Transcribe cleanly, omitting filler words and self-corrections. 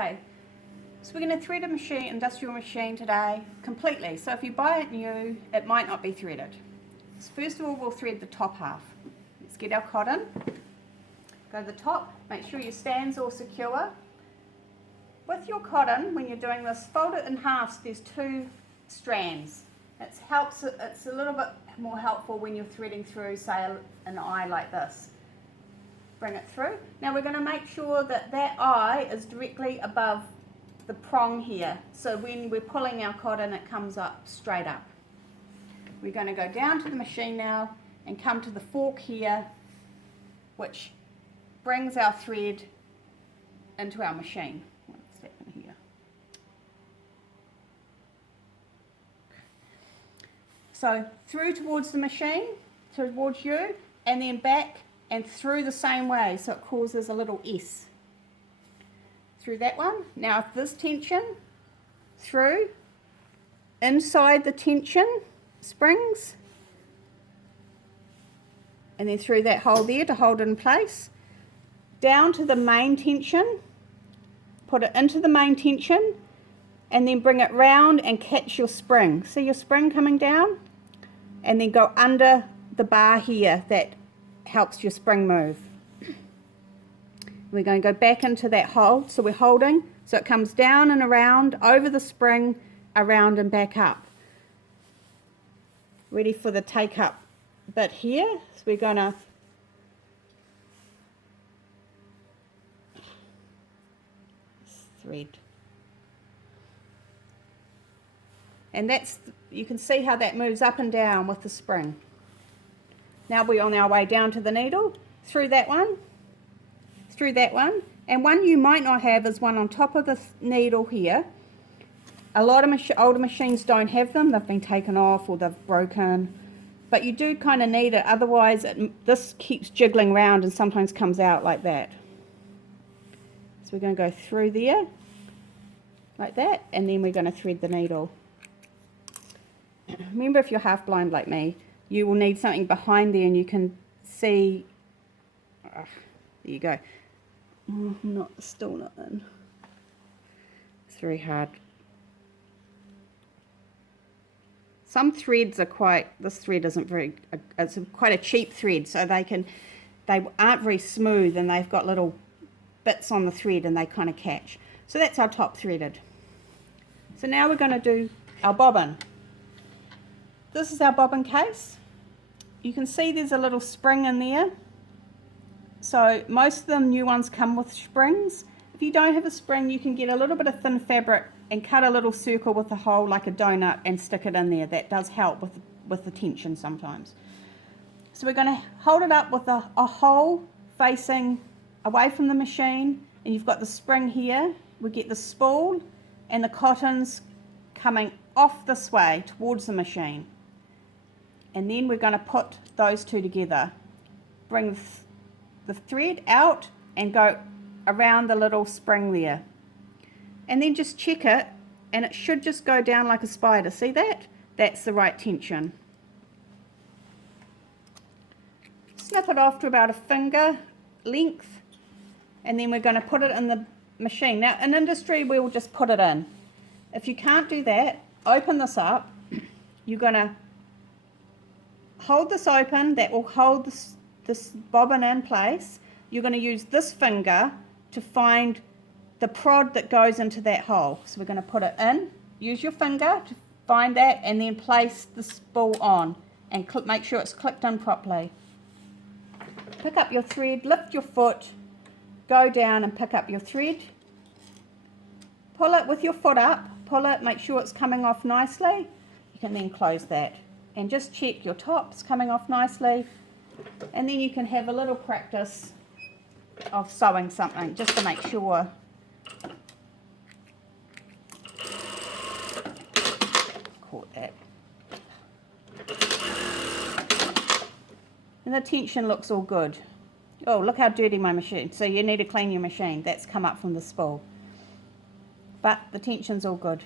Okay, so we're going to thread a machine, industrial machine today completely. So if you buy it new, it might not be threaded. So first of all, we'll thread the top half. Let's get our cotton. Go to the top, make sure your stand's all secure. With your cotton, when you're doing this, fold it in half so there's two strands. It's a little bit more helpful when you're threading through, say, an eye like this. Bring it through. Now we're going to make sure that that eye is directly above the prong here. So when we're pulling our cotton, it comes up straight up. We're going to go down to the machine now and come to the fork here, which brings our thread into our machine. What's that in here? So through towards the machine, towards you, and then back and through the same way, so it causes a little S. Through that one. Now if this tension, through, inside the tension springs, and then through that hole there to hold it in place, down to the main tension, put it into the main tension, and then bring it round and catch your spring. See your spring coming down? And then go under the bar here that helps your spring move. We're going to go back into that hole, so we're holding, so it comes down and around, over the spring, around and back up. Ready for the take up bit here, so we're going to thread. And that's, you can see how that moves up and down with the spring. Now we're on our way down to the needle, through that one, and one you might not have is one on top of the needle here. A lot of older machines don't have them, they've been taken off or they've broken, but you do kind of need it, otherwise this keeps jiggling around and sometimes comes out like that. So we're going to go through there, like that, and then we're going to thread the needle. Remember, if you're half blind like me, you will need something behind there and you can see, there you go. Oh, still not in. It's very hard. Some threads are this thread isn't very, it's quite a cheap thread, so they aren't very smooth and they've got little bits on the thread and they kind of catch. So that's our top threaded. So now we're going to do our bobbin. This is our bobbin case. You can see there's a little spring in there. So most of the new ones come with springs. If you don't have a spring, you can get a little bit of thin fabric and cut a little circle with a hole like a donut and stick it in there. That does help with the tension sometimes. So we're going to hold it up with a hole facing away from the machine, and you've got the spring here. We get the spool and the cottons coming off this way towards the machine. And then we're going to put those two together. Bring the thread out and go around the little spring there. And then just check it, and it should just go down like a spider. See that? That's the right tension. Snip it off to about a finger length, and then we're going to put it in the machine. Now in industry we will just put it in. If you can't do that, open this up. You're going to hold this open, that will hold this bobbin in place. You're going to use this finger to find the prod that goes into that hole. So we're going to put it in, use your finger to find that, and then place the spool on and make sure it's clipped in properly. Pick up your thread, lift your foot, go down and pick up your thread. Pull it with your foot up, pull it, make sure it's coming off nicely. You can then close that. And just check your tops coming off nicely, and then you can have a little practice of sewing something just to make sure. Caught that. And the tension looks all good. Oh, look how dirty my machine. So you need to clean your machine. That's come up from the spool. But the tension's all good.